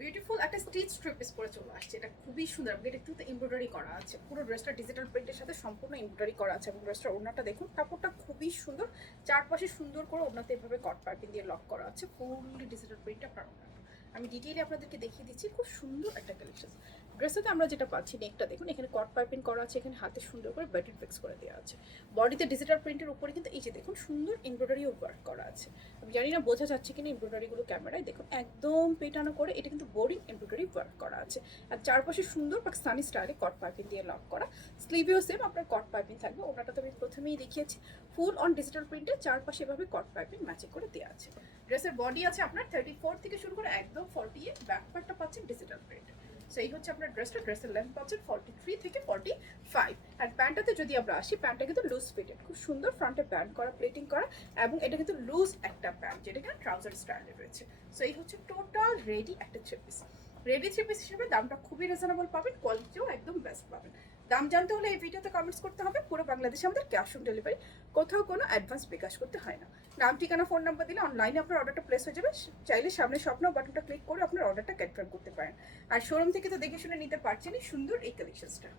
Beautiful একটা stitch three piece পরে চলে আসছে। এটা খুবই সুন্দর, এটা একটু এমব্রয়ডারি করা আছে। পুরো ড্রেসটা ডিজিটাল প্রিন্টের সাথে সম্পূর্ণ এমব্রয়ডারি করা আছে এবং ড্রেসটার ওড়নাটা দেখুন, কাপড়টা খুবই সুন্দর। চারপাশে সুন্দর করে ওড়নাতে এভাবে কট পাইপিং দিয়ে লক করা আছে। ফুললি ডিজিটাল প্রিন্ট আপনার ওড়নাটা আমি ডিটেইলে আপনাদেরকে দেখিয়ে দিচ্ছি। খুব সুন্দর একটা কালেকশন। ড্রেসেতে আমরা যেটা পাচ্ছি, নেকটা দেখুন, এখানে কট পাইপিং করা আছে, এখানে হাতে সুন্দর করে বাটন ফিক্স করে দেওয়া আছে। বডিতে ডিজিটাল প্রিন্টের উপরে কিন্তু এই যে দেখুন সুন্দর এমব্রয়ডারিও ওয়ার্ক করা আছে। আমি জানি না বোঝা যাচ্ছে কিনা এমব্রয়ডারিগুলো ক্যামেরায়, দেখুন একদম পেটানো করে এটা কিন্তু বোরিং এমব্রয়ডারি ওয়ার্ক করা আছে। আর চারপাশে সুন্দর পাকিস্তানি স্টাইলে কট পাইপিং দিয়ে লক করা। স্লিভেও সেম আপনার কট পাইপিং থাকবে। ওনাটা তো আমি প্রথমেই দেখিয়েছি, ফুল অন ডিজিটাল প্রিন্টে চারপাশে এভাবে কট পাইপিং ম্যাচিং করে দেওয়া আছে। ড্রেসের বডি আছে আপনার 34 থেকে শুরু করে একদম 48, ব্যাক পার্টটা পাচ্ছেন ডিজিটাল প্রিন্ট। সো এই হচ্ছে আপনার ড্রেসটা। ড্রেসের লেন্থ পাচ্ছেন 43 থেকে 45। আর প্যান্টটাতে যদি আমরা আসি, প্যান্টটা কিন্তু লুজ ফিটেড, খুব সুন্দর ফ্রন্টে প্যান্ট করা, প্লেটিং করা, এবং এটা কিন্তু লুজ একটা প্যান্ট যেটা কিনা ট্রাউজার স্টাইলে রয়েছে। সো এই হচ্ছে টোটাল রেডি একটা three piece. Ready three piece হিসেবে দামটা খুবই রিজনেবল পাবেন, কোয়ালিটিও একদম বেস্ট পাবেন। দাম জানতে হলে এই ভিডিওতে কমেন্টস করতে হবে। পুরো বাংলাদেশে আমাদের ক্যাশ অন ডেলিভারি, কোথাও কোনো অ্যাডভান্স বিকাশ করতে হয় না। নাম, ঠিকানা, ফোন নাম্বার দিলে অনলাইনে আপনার অর্ডারটা প্লেস হয়ে যাবে। চাইলে সামনে স্বপ্ন বাটনটা ক্লিক করে আপনার অর্ডারটা কনফার্ম করতে পারেন। আর শোরুম থেকে তো দেখে শুনে নিতে পারছেনই সুন্দর এই কালেকশনসটা।